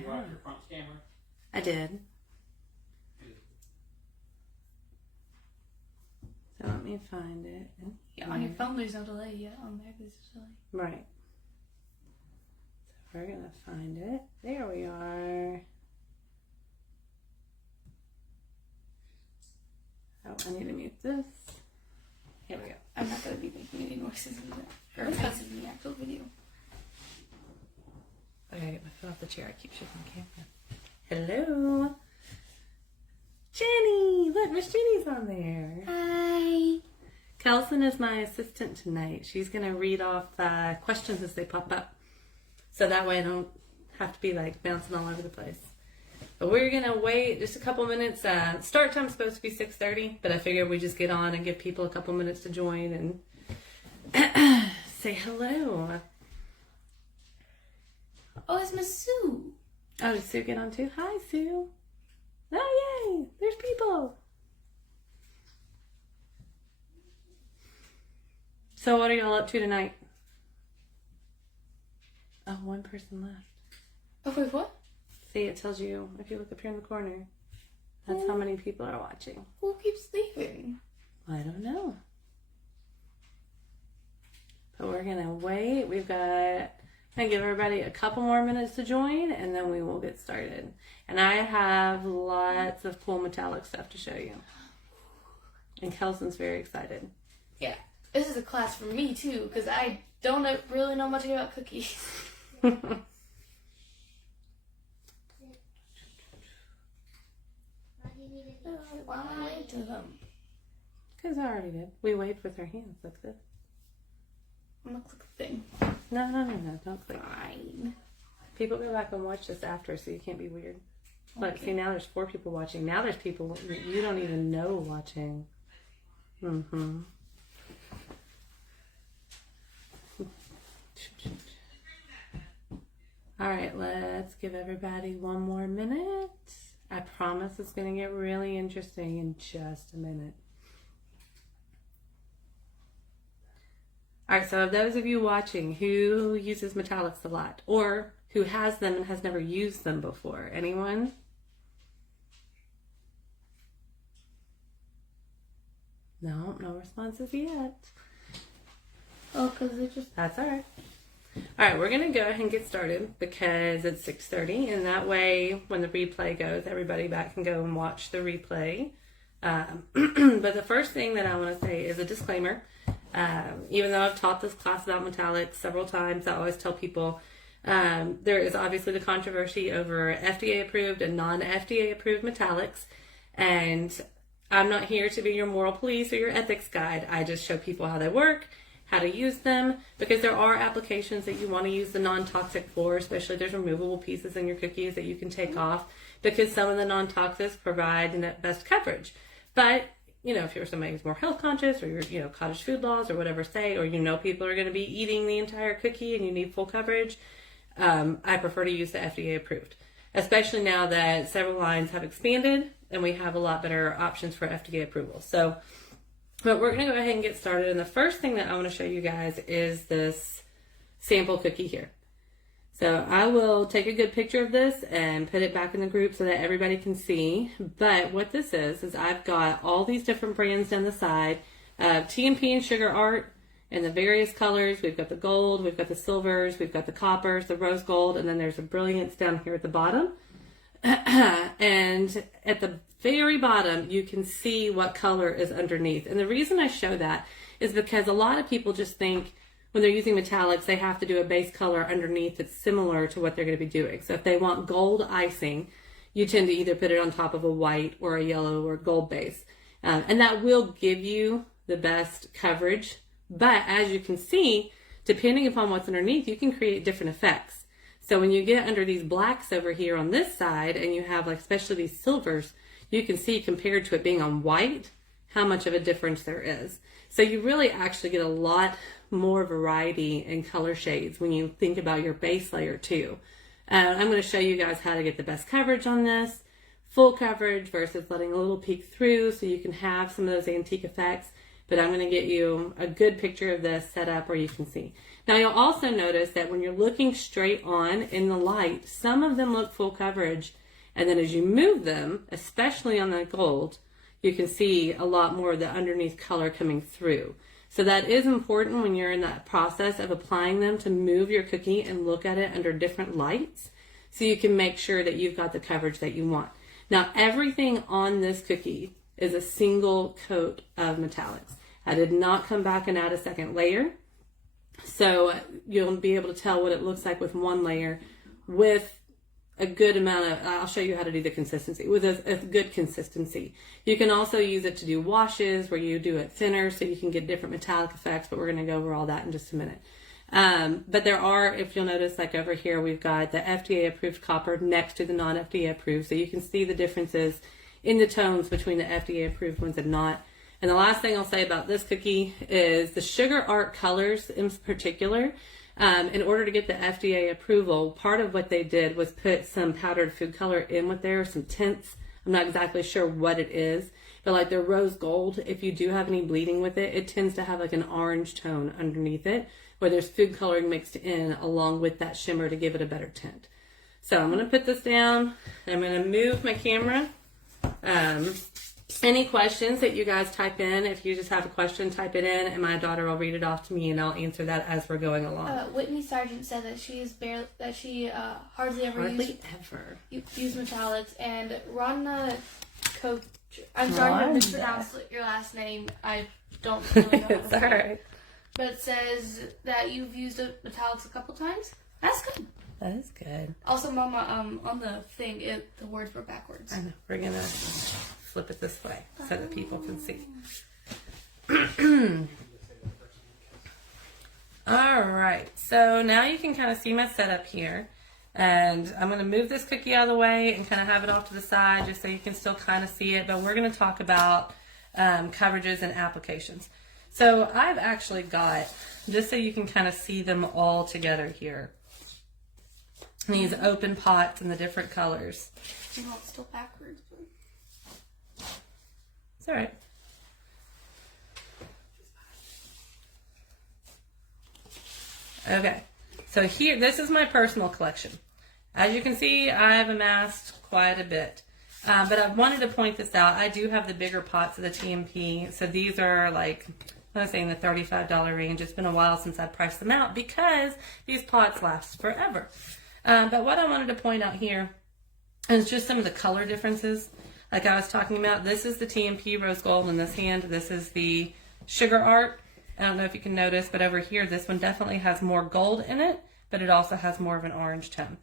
You brought your front camera? I did. So let me find it. Yeah, on your phone there's no delay yet. On there there's a delay. Right. So we're going to find it. There we are. Oh, I need to mute this. Here we go. I'm not going to be making any noises in the, or noises in the actual video. Okay, get my foot off the chair. I keep shifting the camera. Hello. Jenny! Look, Miss Jenny's on there. Hi. Kelson is my assistant tonight. She's going to read off questions as they pop up. So that way I don't have to be like bouncing all over the place. But we're going to wait just a couple minutes. Start time's supposed to be 6:30, but I figured we just get on and give people a couple minutes to join and say hello. Oh, it's Miss Sue. Oh, did Sue get on too? Hi, Sue. Oh, yay! There's people. So what are y'all up to tonight? Oh, one person left. Oh, wait, what? See, it tells you, if you look up here in the corner, that's how many people are watching. Who keeps leaving? I don't know. But we're going to wait. We've got, I'm going to give everybody a couple more minutes to join, and then we will get started. And I have lots of cool metallic stuff to show you. And Kelson's very excited. Yeah. This is a class for me, too, because I don't really know much about cookies. Why am I waving to them? Because I already did. We waved with our hands. That's good. I'm going to click the thing. No. Don't click. Fine. People go back and watch this after, so you can't be weird. Look, see, now there's 4 people watching. Now there's people you don't even know watching. Mm-hmm. All right, let's give everybody one more minute. I promise it's going to get really interesting in just a minute. All right, so of those of you watching who uses metallics a lot, or who has them and has never used them before, anyone? No responses yet. Oh, because they just... That's all right. All right, we're going to go ahead and get started because it's 6:30, and that way when the replay goes, everybody back can go and watch the replay. But the first thing that I want to say is a disclaimer. Even though I've taught this class about metallics several times, I always tell people there is obviously the controversy over FDA approved and non-FDA approved metallics, and I'm not here to be your moral police or your ethics guide. I just show people how they work, how to use them, because there are applications that you want to use the non-toxic for, especially there's removable pieces in your cookies that you can take off, because some of the non-toxics provide the best coverage. But, you know, if you're somebody who's more health conscious, or you're, cottage food laws or whatever say, or people are going to be eating the entire cookie and you need full coverage, I prefer to use the FDA approved, especially now that several lines have expanded and we have a lot better options for FDA approval. So, but we're going to go ahead and get started. And the first thing that I want to show you guys is this sample cookie here. So I will take a good picture of this and put it back in the group so that everybody can see. But what this is I've got all these different brands down the side of TMP and Sugar Art in the various colors. We've got the gold, we've got the silvers, we've got the coppers, the rose gold, and then there's a brilliance down here at the bottom. And at the very bottom, you can see what color is underneath. And the reason I show that is because a lot of people just think when they're using metallics, they have to do a base color underneath that's similar to what they're going to be doing. So if they want gold icing, you tend to either put it on top of a white or a yellow or gold base. And that will give you the best coverage. But as you can see, depending upon what's underneath, you can create different effects. So when you get under these blacks over here on this side, and you have like especially these silvers, you can see compared to it being on white, how much of a difference there is. So you really actually get a lot more variety in color shades when you think about your base layer too. I'm going to show you guys how to get the best coverage on this, full coverage versus letting a little peek through so you can have some of those antique effects. But I'm going to get you a good picture of this set up where you can see. Now you'll also notice that when you're looking straight on in the light, some of them look full coverage. And then as you move them, especially on the gold, you can see a lot more of the underneath color coming through. So that is important when you're in that process of applying them, to move your cookie and look at it under different lights so you can make sure that you've got the coverage that you want. Now everything on this cookie is a single coat of metallics. I did not come back and add a second layer. So you'll be able to tell what it looks like with one layer with a good amount of, I'll show you how to do the consistency, with a good consistency. You can also use it to do washes where you do it thinner so you can get different metallic effects, but we're going to go over all that in just a minute. But there are, if you'll notice, like over here, we've got the FDA approved copper next to the non-FDA approved, so you can see the differences in the tones between the FDA approved ones and not. And the last thing I'll say about this cookie is the sugar art colors in particular, in order to get the FDA approval, part of what they did was put some powdered food color in with there, some tints. I'm not exactly sure what it is, but like their rose gold, if you do have any bleeding with it, it tends to have like an orange tone underneath it, where there's food coloring mixed in along with that shimmer to give it a better tint. So I'm going to put this down. I'm going to move my camera. Any questions that you guys type in, if you just have a question, type it in, and my daughter will read it off to me, and I'll answer that as we're going along. Whitney Sargent said that hardly ever use metallics, and Ronna Coach. I'm sorry to mispronounce your last name. I don't really know how to say it. Right. But it says that you've used metallics a couple times. That's good. That is good. Also, Mama, on the thing, the words were backwards. I know. We're gonna flip it this way so that people can see. All right, so now you can kind of see my setup here, and I'm going to move this cookie out of the way and kind of have it off to the side just so you can still kind of see it, but we're going to talk about coverages and applications. So I've actually got, just so you can kind of see them all together here, these open pots in the different colors. You know, it's still backwards. It's all right. Okay, so here, this is my personal collection. As you can see, I've amassed quite a bit. But I wanted to point this out. I do have the bigger pots of the TMP. So these are like, I was saying the $35 range. It's been a while since I priced them out because these pots last forever. But what I wanted to point out here is just some of the color differences. Like I was talking about, this is the TMP rose gold in this hand. This is the sugar art. I don't know if you can notice, but over here, this one definitely has more gold in it, but it also has more of an orange tone.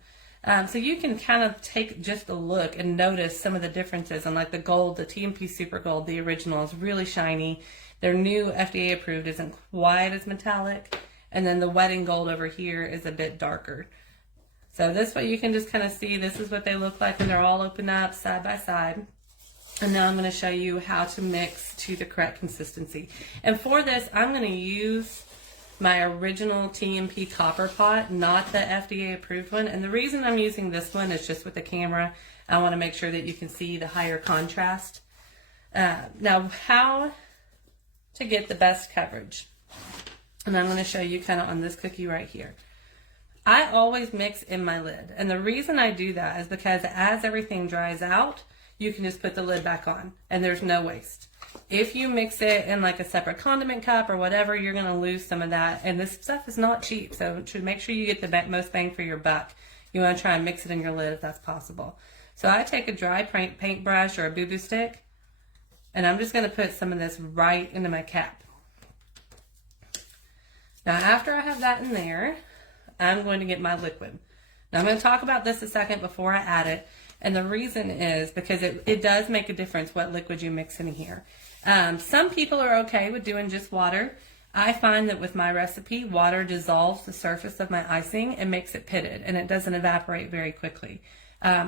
So you can kind of take just a look and notice some of the differences. And like the gold, the TMP Super Gold, the original, is really shiny. Their new FDA approved isn't quite as metallic. And then the wedding gold over here is a bit darker. So this way you can just kind of see, this is what they look like when they're all open up side by side. And now I'm going to show you how to mix to the correct consistency. And for this, I'm going to use my original TMP copper pot, not the FDA approved one. And the reason I'm using this one is just with the camera. I want to make sure that you can see the higher contrast. Now, how to get the best coverage. And I'm going to show you kind of on this cookie right here. I always mix in my lid. And the reason I do that is because as everything dries out, you can just put the lid back on and there's no waste. If you mix it in like a separate condiment cup or whatever, you're going to lose some of that. And this stuff is not cheap, so to make sure you get the most bang for your buck, you want to try and mix it in your lid if that's possible. So I take a dry paintbrush or a boo-boo stick, and I'm just going to put some of this right into my cap. Now after I have that in there, I'm going to get my liquid. Now I'm going to talk about this a second before I add it. And the reason is because it does make a difference what liquid you mix in here. Some people are okay with doing just water. I find that with my recipe, water dissolves the surface of my icing and makes it pitted, and it doesn't evaporate very quickly.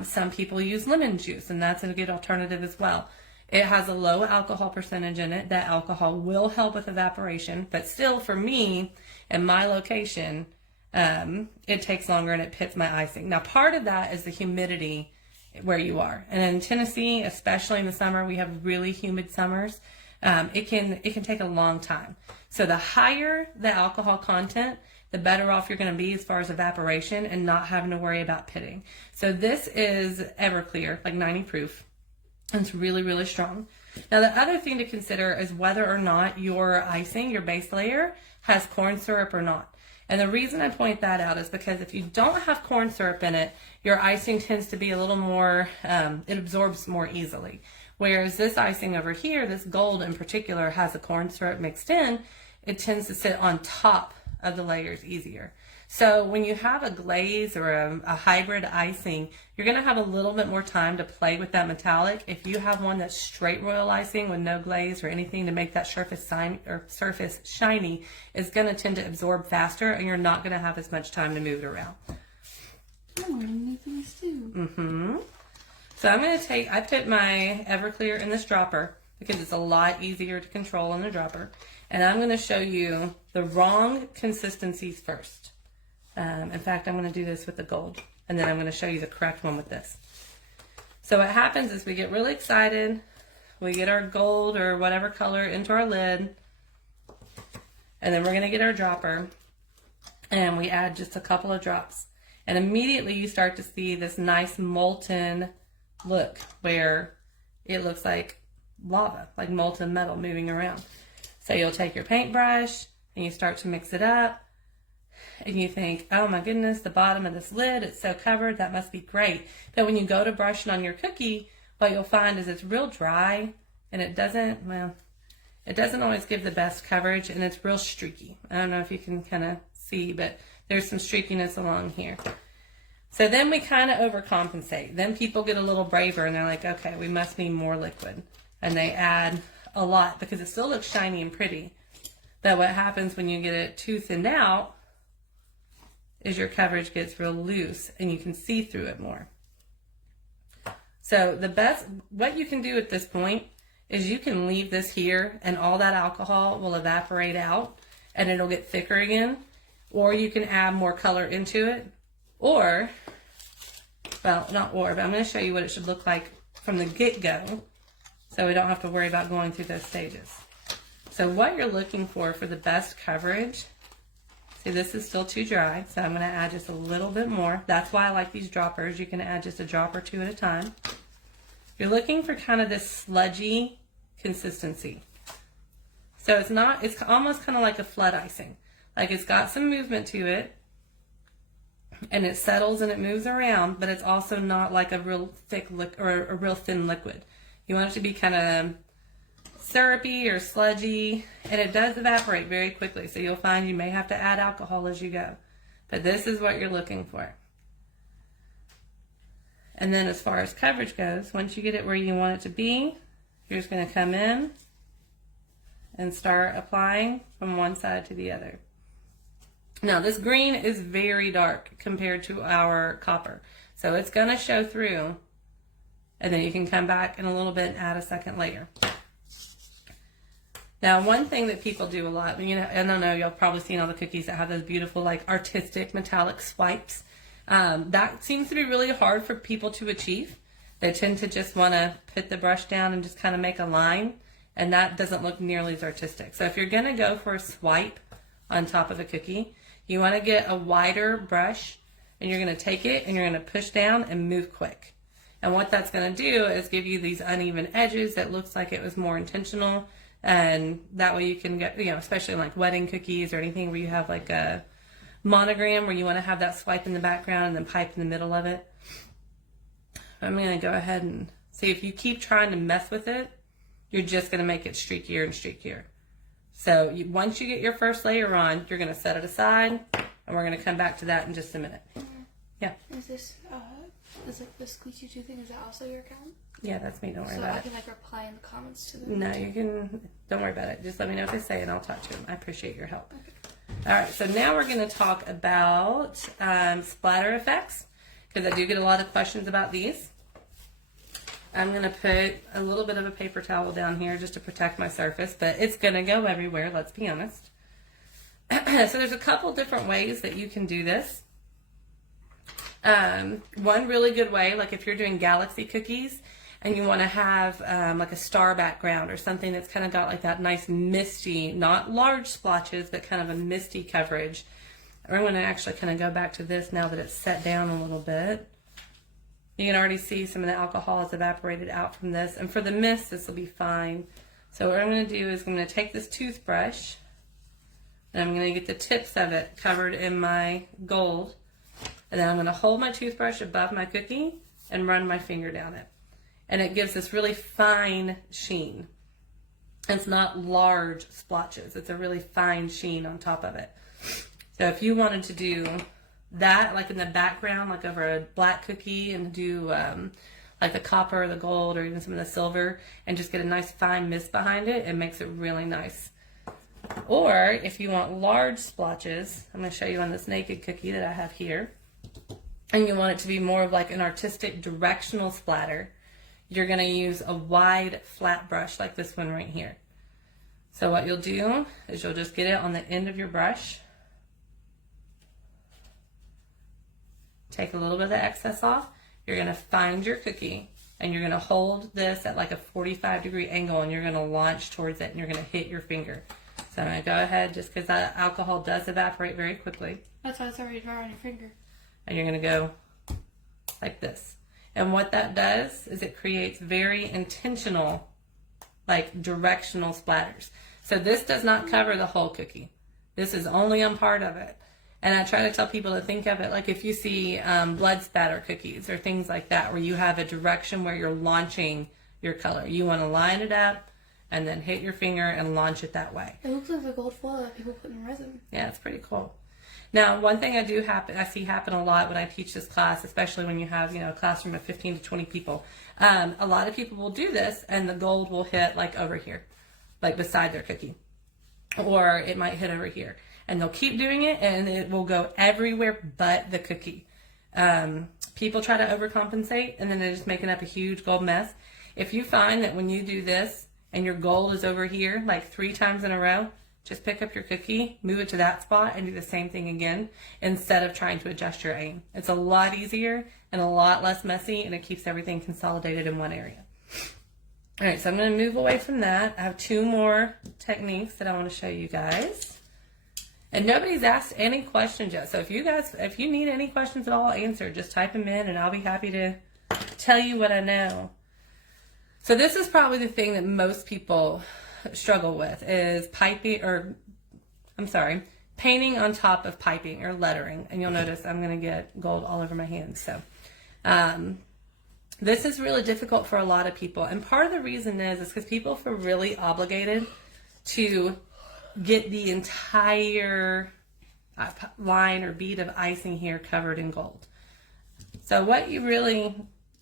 Some people use lemon juice, and that's a good alternative as well. It has a low alcohol percentage in it. That alcohol will help with evaporation, but still for me and my location, it takes longer and it pits my icing. Now part of that is the humidity where you are. And in Tennessee, especially in the summer, we have really humid summers. It can take a long time. So the higher the alcohol content, the better off you're going to be as far as evaporation and not having to worry about pitting. So this is Everclear, like 90 proof. It's really, really strong. Now, the other thing to consider is whether or not your icing, your base layer, has corn syrup or not. And the reason I point that out is because if you don't have corn syrup in it, your icing tends to be a little more, it absorbs more easily. Whereas this icing over here, this gold in particular, has a corn syrup mixed in, it tends to sit on top of the layers easier. So when you have a glaze or a hybrid icing, you're going to have a little bit more time to play with that metallic. If you have one that's straight royal icing with no glaze or anything to make that surface shiny, it's going to tend to absorb faster, and you're not going to have as much time to move it around. I'm learning new things too. So I'm going to I put my Everclear in this dropper because it's a lot easier to control in the dropper. And I'm going to show you the wrong consistencies first. In fact, I'm going to do this with the gold, and then I'm going to show you the correct one with this. So what happens is we get really excited. We get our gold or whatever color into our lid, and then we're going to get our dropper, and we add just a couple of drops. And immediately you start to see this nice molten look where it looks like lava, like molten metal moving around. So you'll take your paintbrush and you start to mix it up. And you think, oh my goodness, the bottom of this lid, it's so covered, that must be great. But when you go to brush it on your cookie, what you'll find is it's real dry, and it doesn't always give the best coverage, and it's real streaky. I don't know if you can kind of see, but there's some streakiness along here. So then we kind of overcompensate. Then people get a little braver, and they're like, okay, we must need more liquid. And they add a lot because it still looks shiny and pretty. But what happens when you get it too thinned out is your coverage gets real loose and you can see through it more. So what you can do at this point is you can leave this here and all that alcohol will evaporate out and it'll get thicker again, or you can add more color into it, or, well, not or, but I'm going to show you what it should look like from the get-go so we don't have to worry about going through those stages. So what you're looking for the best coverage, see, this is still too dry, so I'm going to add just a little bit more. That's why I like these droppers. You can add just a drop or two at a time. You're looking for kind of this sludgy consistency. So it's almost kind of like a flood icing. Like it's got some movement to it, and it settles and it moves around, but it's also not like a real thick or a real thin liquid. You want it to be kind of syrupy or sludgy, and it does evaporate very quickly, so you'll find you may have to add alcohol as you go, but this is what you're looking for. And then as far as coverage goes, once you get it where you want it to be, you're just going to come in and start applying from one side to the other. Now this green is very dark compared to our copper, so it's going to show through, and then you can come back in a little bit and add a second layer. Now, one thing that people do a lot, I don't know, y'all probably seen all the cookies that have those beautiful, like, artistic metallic swipes. That seems to be really hard for people to achieve. They tend to just want to put the brush down and just kind of make a line, and that doesn't look nearly as artistic. So if you're going to go for a swipe on top of a cookie, you want to get a wider brush, and you're going to take it and you're going to push down and move quick. And what that's going to do is give you these uneven edges that looks like it was more intentional. And that way you can get, especially like wedding cookies or anything where you have like a monogram where you want to have that swipe in the background and then pipe in the middle of it. I'm going to go ahead and see, if you keep trying to mess with it, you're just going to make it streakier and streakier. So once you get your first layer on, you're going to set it aside, and we're going to come back to that in just a minute. Yeah. Is this, is like the squeegee too thing, is that also your account? Yeah, that's me. Don't worry about it. So I can reply in the comments to them? No, you can. Don't worry about it. Just let me know what they say, and I'll talk to them. I appreciate your help. Okay. All right, so now we're going to talk about splatter effects, because I do get a lot of questions about these. I'm going to put a little bit of a paper towel down here just to protect my surface, but it's going to go everywhere, let's be honest. So there's a couple different ways that you can do this. One really good way, like if you're doing galaxy cookies and you want to have like a star background or something that's kind of got like that nice misty, not large splotches, but kind of a misty coverage. I'm going to actually kind of go back to this now that it's set down a little bit. You can already see some of the alcohol has evaporated out from this. And for the mist, this will be fine. So what I'm going to do is I'm going to take this toothbrush, and I'm going to get the tips of it covered in my gold. And then I'm going to hold my toothbrush above my cookie and run my finger down it. And it gives this really fine sheen. It's not large splotches. It's a really fine sheen on top of it. So if you wanted to do that, like in the background, like over a black cookie, and do like the copper or the gold or even some of the silver, and just get a nice fine mist behind it, it makes it really nice. Or if you want large splotches, I'm going to show you on this naked cookie that I have here, and you want it to be more of like an artistic directional splatter, you're going to use a wide flat brush like this one right here. So what you'll do is you'll just get it on the end of your brush, take a little bit of the excess off. You're going to find your cookie, and you're going to hold this at like a 45-degree angle, and you're going to launch towards it, and you're going to hit your finger. So I'm going to go ahead, just because that alcohol does evaporate very quickly. That's why it's already dry on your finger. And you're going to go like this. And what that does is it creates very intentional, like directional splatters. So this does not cover the whole cookie. This is only on part of it. And I try to tell people to think of it like if you see blood spatter cookies or things like that, where you have a direction where you're launching your color. You want to line it up and then hit your finger and launch it that way. It looks like the gold foil that people put in resin. Yeah, it's pretty cool. Now, one thing I see happen a lot when I teach this class, especially when you have, a classroom of 15 to 20 people, a lot of people will do this, and the gold will hit like over here, like beside their cookie, or it might hit over here, and they'll keep doing it, and it will go everywhere but the cookie. People try to overcompensate, and then they're just making up a huge gold mess. If you find that when you do this and your gold is over here like 3 times in a row, just pick up your cookie, move it to that spot, and do the same thing again instead of trying to adjust your aim. It's a lot easier and a lot less messy, and it keeps everything consolidated in one area. All right, so I'm going to move away from that. I have 2 more techniques that I want to show you guys. And nobody's asked any questions yet. So if you need any questions at all answered, just type them in, and I'll be happy to tell you what I know. So this is probably the thing that most people struggle with, is painting on top of piping or lettering. And you'll notice I'm going to get gold all over my hands. So this is really difficult for a lot of people. And part of the reason is because people feel really obligated to get the entire line or bead of icing here covered in gold. So what you really,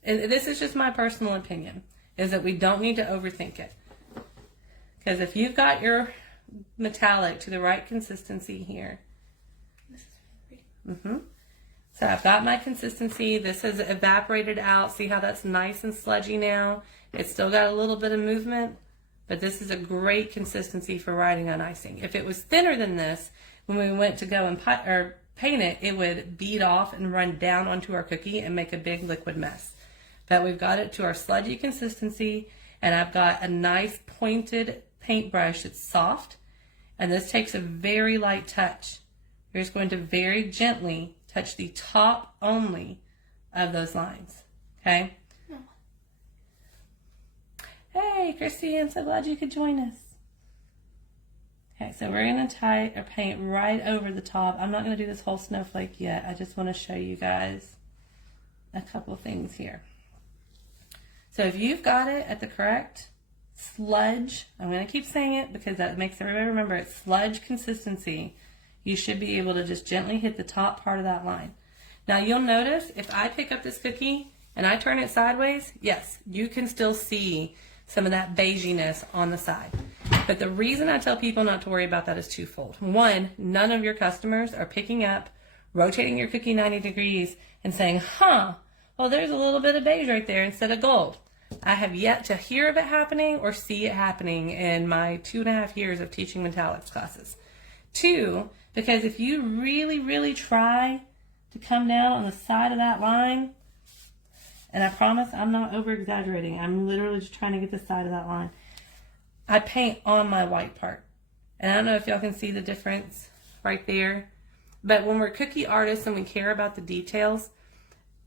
and this is just my personal opinion, is that we don't need to overthink it. Because if you've got your metallic to the right consistency here, this is really pretty. So I've got my consistency. This has evaporated out. See how that's nice and sludgy now? It's still got a little bit of movement, but this is a great consistency for writing on icing. If it was thinner than this, when we went to go and paint it, it would bead off and run down onto our cookie and make a big liquid mess. But we've got it to our sludgy consistency, and I've got a nice pointed paintbrush that's soft, and this takes a very light touch. You're just going to very gently touch the top only of those lines, okay? Hey, Christy, I'm so glad you could join us. Okay, so we're going to paint right over the top. I'm not going to do this whole snowflake yet. I just want to show you guys a couple of things here. So if you've got it at the correct sludge, I'm going to keep saying it because that makes everybody remember it's sludge consistency, you should be able to just gently hit the top part of that line. Now you'll notice if I pick up this cookie and I turn it sideways, yes, you can still see some of that beiginess on the side. But the reason I tell people not to worry about that is twofold. One, none of your customers are picking up, rotating your cookie 90 degrees and saying, well, there's a little bit of beige right there instead of gold. I have yet to hear of it happening or see it happening in my 2.5 years of teaching metallics classes. 2, because if you really, really try to come down on the side of that line, and I promise I'm not over-exaggerating, I'm literally just trying to get the side of that line, I paint on my white part. And I don't know if y'all can see the difference right there. But when we're cookie artists and we care about the details,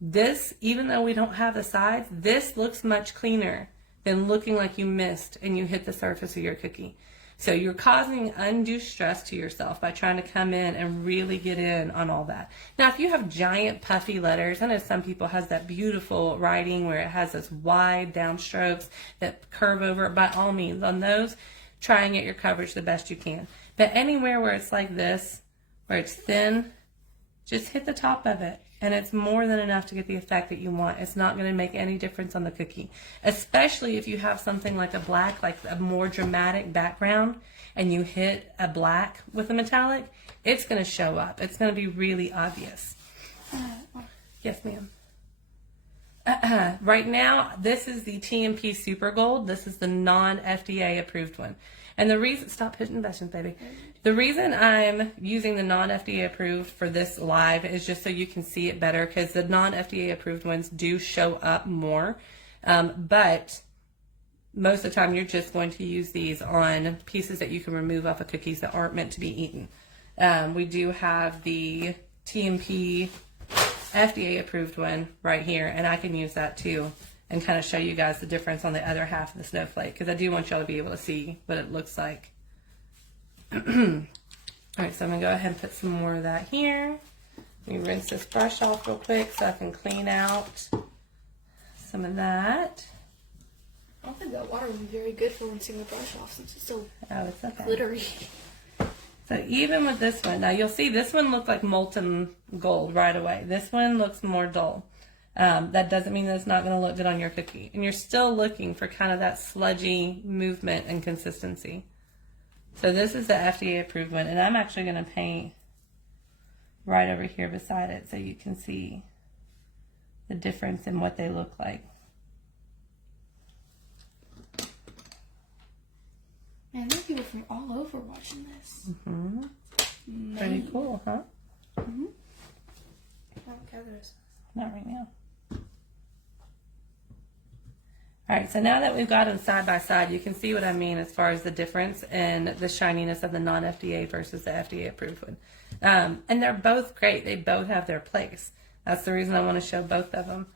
this, even though we don't have the sides, this looks much cleaner than looking like you missed and you hit the surface of your cookie. So you're causing undue stress to yourself by trying to come in and really get in on all that. Now, if you have giant puffy letters, I know some people has that beautiful writing where it has those wide downstrokes that curve over. By all means, on those, try and get your coverage the best you can. But anywhere where it's like this, where it's thin, just hit the top of it. And it's more than enough to get the effect that you want. It's not going to make any difference on the cookie. Especially if you have something like a black, like a more dramatic background, and you hit a black with a metallic, it's going to show up. It's going to be really obvious. Yes, ma'am. Right now, this is the TMP Super Gold. This is the non-FDA approved one. And the reason, stop hitting buttons, baby. The reason I'm using the non-FDA approved for this live is just so you can see it better, because the non-FDA approved ones do show up more. But most of the time you're just going to use these on pieces that you can remove off of cookies that aren't meant to be eaten. We do have the TMP FDA approved one right here, and I can use that too and kind of show you guys the difference on the other half of the snowflake, because I do want y'all to be able to see what it looks like. All right, so I'm gonna go ahead and put some more of that here. Let me rinse this brush off real quick so I can clean out some of that. I don't think that water would be very good for rinsing the brush off since it's so it's okay. glittery. So even with this one, now you'll see this one looked like molten gold right away. This one looks more dull. That doesn't mean that it's not going to look good on your cookie. And you're still looking for kind of that sludgy movement and consistency. So this is the FDA approved one. And I'm actually going to paint right over here beside it so you can see the difference in what they look like. Man, there are people from all over watching this. Mm-hmm. Pretty cool, huh? Mm-hmm. I don't care this. Not right now. All right, so now that we've got them side by side, you can see what I mean as far as the difference in the shininess of the non-FDA versus the FDA approved one. And they're both great. They both have their place. That's the reason I want to show both of them.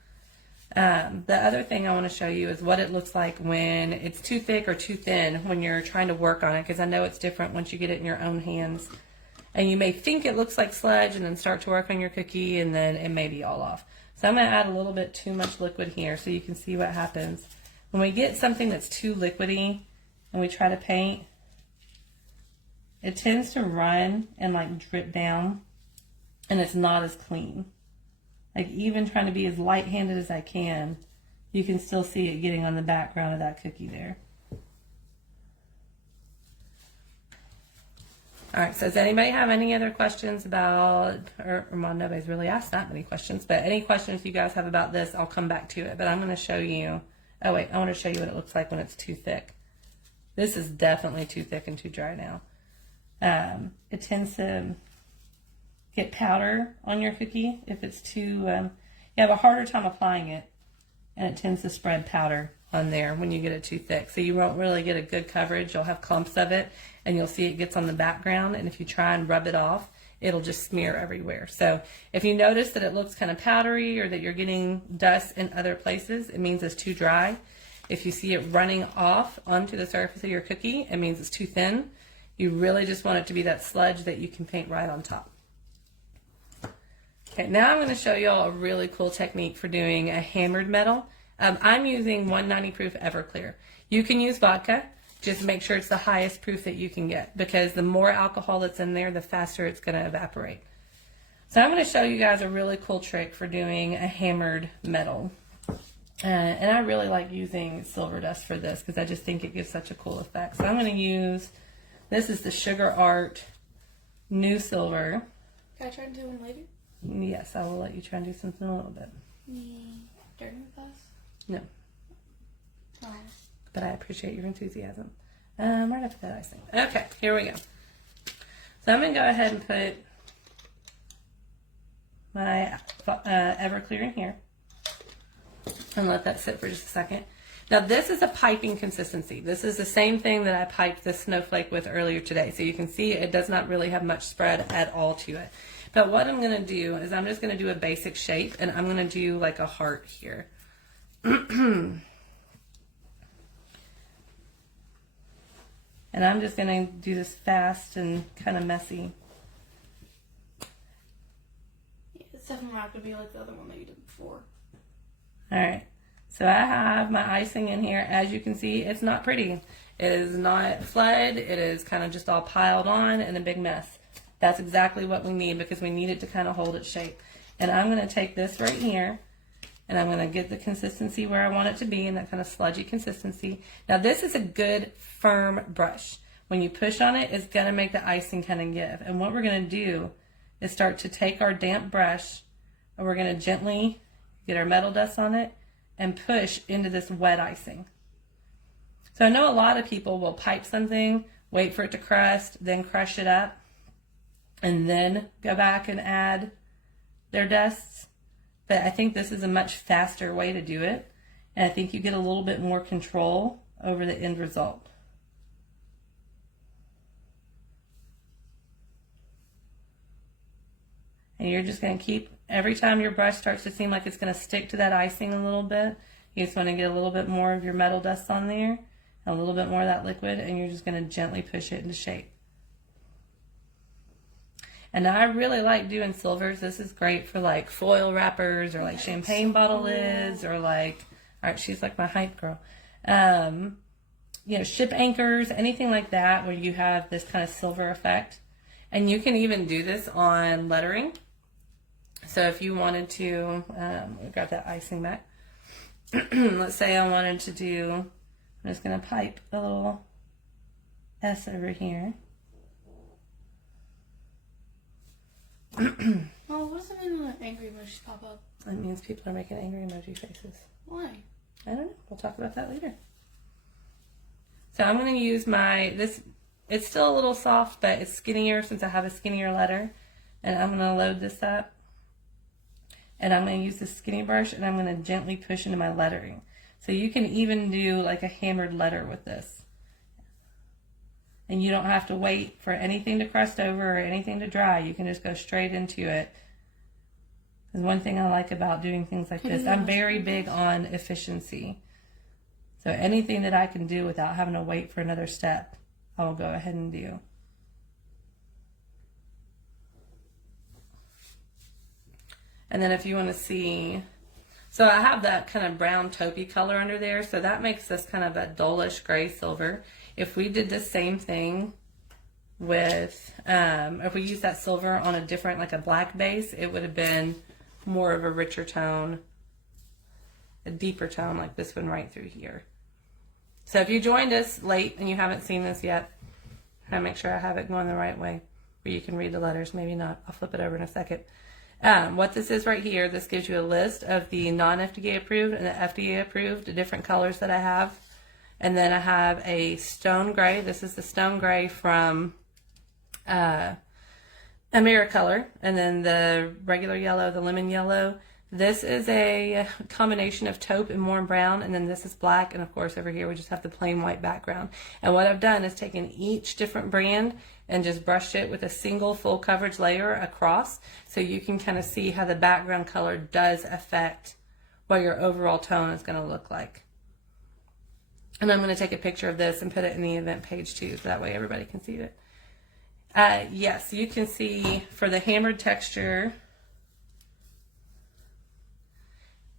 The other thing I want to show you is what it looks like when it's too thick or too thin when you're trying to work on it, because I know it's different once you get it in your own hands. And you may think it looks like sludge and then start to work on your cookie and then it may be all off. So I'm going to add a little bit too much liquid here so you can see what happens. When we get something that's too liquidy and we try to paint, it tends to run and like drip down and it's not as clean. Like even trying to be as light-handed as I can, you can still see it getting on the background of that cookie there. All right, so does anybody have any other questions about, or well, nobody's really asked that many questions, but any questions you guys have about this, I'll come back to it. But I'm going to show you, oh wait, I want to show you what it looks like when it's too thick. This is definitely too thick and too dry now. It tends to get powder on your cookie if it's too, you have a harder time applying it, and it tends to spread powder on there when you get it too thick. So you won't really get a good coverage. You'll have clumps of it and you'll see it gets on the background, and if you try and rub it off, it'll just smear everywhere. So if you notice that it looks kind of powdery or that you're getting dust in other places, it means it's too dry. If you see it running off onto the surface of your cookie, it means it's too thin. You really just want it to be that sludge that you can paint right on top. Okay, now I'm going to show you all a really cool technique for doing a hammered metal. I'm using 190 proof Everclear. You can use vodka. Just make sure it's the highest proof that you can get, because the more alcohol that's in there, the faster it's going to evaporate. So I'm going to show you guys a really cool trick for doing a hammered metal. And I really like using silver dust for this because I just think it gives such a cool effect. So I'm going to use, this is the Sugar Art New Silver. Can I try to do one later? Yes, I will let you try and do something a little bit. During the class? No. Oh. But I appreciate your enthusiasm. Right after that icing. Okay, here we go. So I'm going to go ahead and put my Everclear in here and let that sit for just a second. Now this is a piping consistency. This is the same thing that I piped this snowflake with earlier today. So you can see it does not really have much spread at all to it. But what I'm going to do is I'm just going to do a basic shape, and I'm going to do like a heart here. And I'm just going to do this fast and kind of messy. Yeah, it's definitely not going to be like the other one that you did before. Alright, so I have my icing in here. As you can see, it's not pretty. It is not flood. It is kind of just all piled on and a big mess. That's exactly what we need because we need it to kind of hold its shape. And I'm going to take this right here and I'm going to get the consistency where I want it to be, in that kind of sludgy consistency. Now this is a good firm brush. When you push on it, it's going to make the icing kind of give. And what we're going to do is start to take our damp brush and we're going to gently get our metal dust on it and push into this wet icing. So I know a lot of people will pipe something, wait for it to crust, then crush it up, and then go back and add their dusts. But I think this is a much faster way to do it. And I think you get a little bit more control over the end result. And you're just going to keep, every time your brush starts to seem like it's going to stick to that icing a little bit, you just want to get a little bit more of your metal dust on there, a little bit more of that liquid, and you're just going to gently push it into shape. And I really like doing silvers. This is great for like foil wrappers or like champagne bottle lids or like, all right, she's like my hype girl. You know, ship anchors, anything like that where you have this kind of silver effect. And you can even do this on lettering. So if you wanted to, grab that icing back. Let's say I wanted to do, I'm just going to pipe a little S over here. Oh, what does it mean when angry emojis pop up? That means people are making angry emoji faces. Why? I don't know. We'll talk about that later. So I'm going to use my, it's still a little soft, but it's skinnier since I have a skinnier letter. And I'm going to load this up. And I'm going to use the skinny brush and I'm going to gently push into my lettering. So you can even do like a hammered letter with this. And you don't have to wait for anything to crust over or anything to dry. You can just go straight into it. Because one thing I like about doing things like this, I'm very big on efficiency. So anything that I can do without having to wait for another step, I will go ahead and do. And then if you want to see, so I have that kind of brown taupey color under there, so that makes this kind of a dullish gray silver. If we did the same thing with, if we used that silver on a different, like a black base, it would have been more of a richer tone, a deeper tone like this one right through here. So if you joined us late and you haven't seen this yet, I make sure I have it going the right way where you can read the letters. Maybe not. I'll flip it over in a second. What this is right here, this gives you a list of the non-FDA approved and the FDA approved, the different colors that I have. And then I have a stone gray. This is the stone gray from AmeriColor. And then the regular yellow, the lemon yellow. This is a combination of taupe and warm brown. And then this is black. And of course over here we just have the plain white background. And what I've done is taken each different brand and just brushed it with a single full coverage layer across. So you can kind of see how the background color does affect what your overall tone is going to look like. And I'm going to take a picture of this and put it in the event page too, so that way everybody can see it. Yes, you can see for the hammered texture,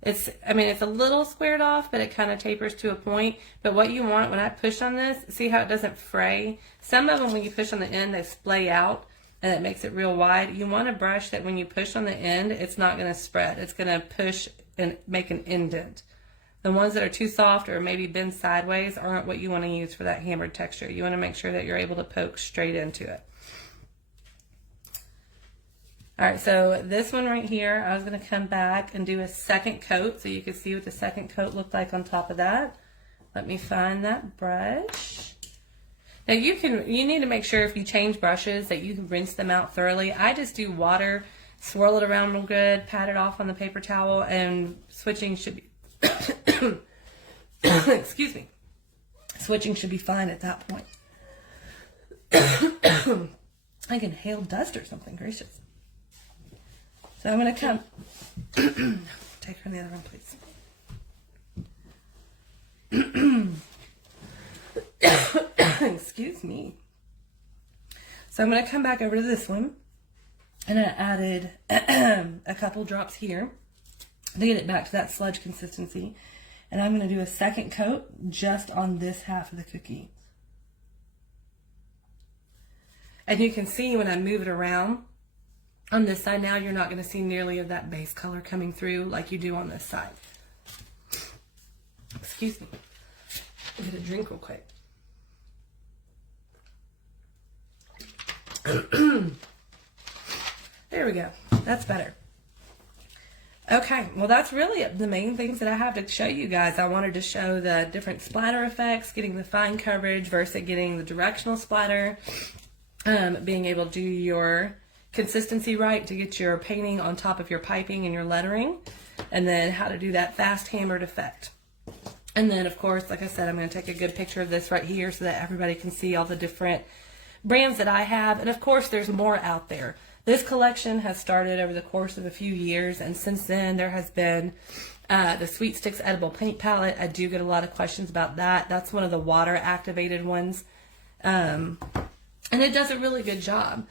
it's a little squared off, but it kind of tapers to a point. But what you want when I push on this, see how it doesn't fray? Some of them, when you push on the end, they splay out and it makes it real wide. You want a brush that when you push on the end, it's not going to spread. It's going to push and make an indent. The ones that are too soft or maybe bend sideways aren't what you want to use for that hammered texture. You want to make sure that you're able to poke straight into it. All right, so this one right here, I was going to come back and do a second coat so you can see what the second coat looked like on top of that. Let me find that brush. Now you need to make sure if you change brushes that you can rinse them out thoroughly. I just do water, swirl it around real good, pat it off on the paper towel, and switching should be excuse me. Switching should be fine at that point. I can inhale dust or something, gracious. So I'm going to come, take her in the other room, please. Excuse me. So I'm going to come back over to this one, and I added a couple drops here to get it back to that sludge consistency. And I'm going to do a second coat just on this half of the cookie. And you can see when I move it around on this side now, you're not going to see nearly of that base color coming through like you do on this side. Excuse me. Get a drink real quick. There we go. That's better. Okay, well that's really the main things that I have to show you guys. I wanted to show the different splatter effects, getting the fine coverage versus getting the directional splatter, being able to do your consistency right to get your painting on top of your piping and your lettering, and then how to do that fast hammered effect. And then of course, like I said, I'm going to take a good picture of this right here so that everybody can see all the different brands that I have. And of course there's more out there. This collection has started over the course of a few years, and since then there has been the Sweet Sticks Edible Paint Palette. I do get a lot of questions about that. That's one of the water activated ones, and it does a really good job.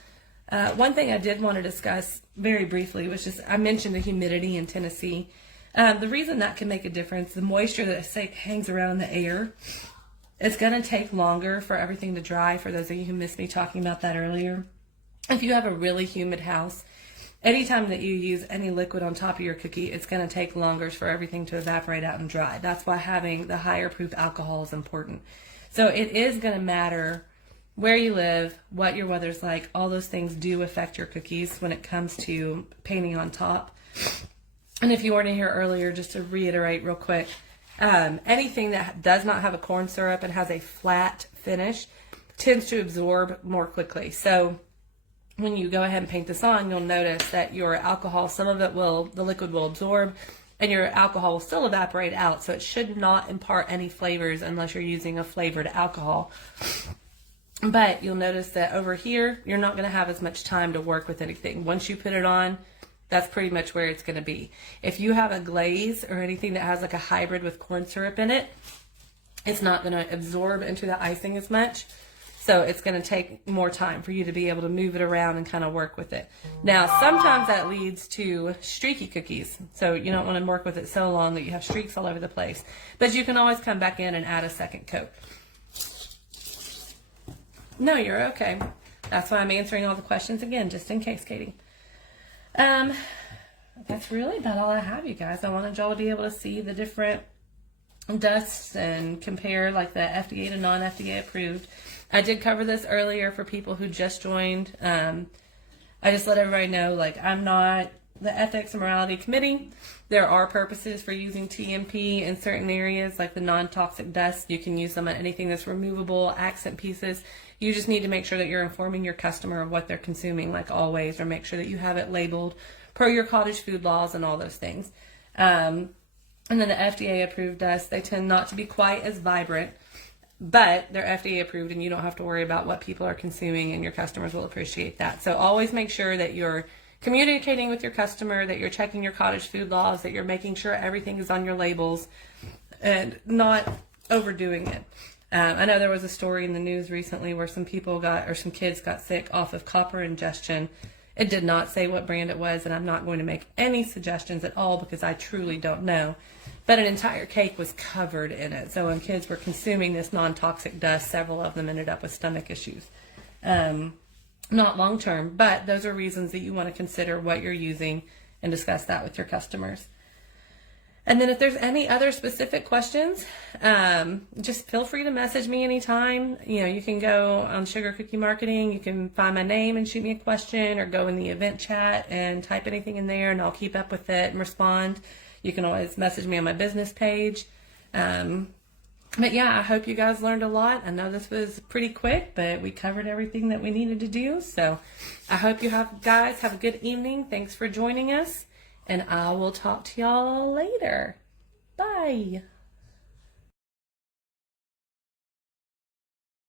One thing I did want to discuss very briefly was just, I mentioned the humidity in Tennessee. The reason that can make a difference, the moisture that hangs around in the air, it's going to take longer for everything to dry, for those of you who missed me talking about that earlier. If you have a really humid house, anytime that you use any liquid on top of your cookie, it's going to take longer for everything to evaporate out and dry. That's why having the higher proof alcohol is important. So it is going to matter where you live, what your weather's like. All those things do affect your cookies when it comes to painting on top. And if you weren't here earlier, just to reiterate real quick, anything that does not have a corn syrup and has a flat finish tends to absorb more quickly. So when you go ahead and paint this on, you'll notice that your alcohol, some of it the liquid will absorb, and your alcohol will still evaporate out. So it should not impart any flavors unless you're using a flavored alcohol. But you'll notice that over here, you're not going to have as much time to work with anything. Once you put it on, that's pretty much where it's going to be. If you have a glaze or anything that has like a hybrid with corn syrup in it, it's not going to absorb into the icing as much. So it's going to take more time for you to be able to move it around and kind of work with it. Now, sometimes that leads to streaky cookies. So you don't want to work with it so long that you have streaks all over the place. But you can always come back in and add a second coat. No, you're okay. That's why I'm answering all the questions again, just in case, Katie. That's really about all I have, you guys. I wanted y'all to be able to see the different dusts and compare like the FDA to non-FDA approved. I did cover this earlier for people who just joined. I just let everybody know, like, I'm not the Ethics and Morality Committee. There are purposes for using TMP in certain areas, like the non-toxic dust. You can use them on anything that's removable, accent pieces. You just need to make sure that you're informing your customer of what they're consuming, like always, or make sure that you have it labeled per your cottage food laws and all those things. And then the FDA approved dust, they tend not to be quite as vibrant, but they're FDA approved and you don't have to worry about what people are consuming, and your customers will appreciate that. So always make sure that you're communicating with your customer, that you're checking your cottage food laws, that you're making sure everything is on your labels and not overdoing it. I know there was a story in the news recently where some kids got sick off of copper ingestion. It did not say what brand it was, and I'm not going to make any suggestions at all because I truly don't know. But an entire cake was covered in it. So when kids were consuming this non-toxic dust, several of them ended up with stomach issues. Not long term, but those are reasons that you want to consider what you're using and discuss that with your customers. And then if there's any other specific questions, just feel free to message me anytime. You know, you can go on Sugar Cookie Marketing. You can find my name and shoot me a question, or go in the event chat and type anything in there, and I'll keep up with it and respond. You can always message me on my business page. But yeah, I hope you guys learned a lot. I know this was pretty quick, but we covered everything that we needed to do. So I hope you guys have a good evening. Thanks for joining us. And I will talk to y'all later. Bye.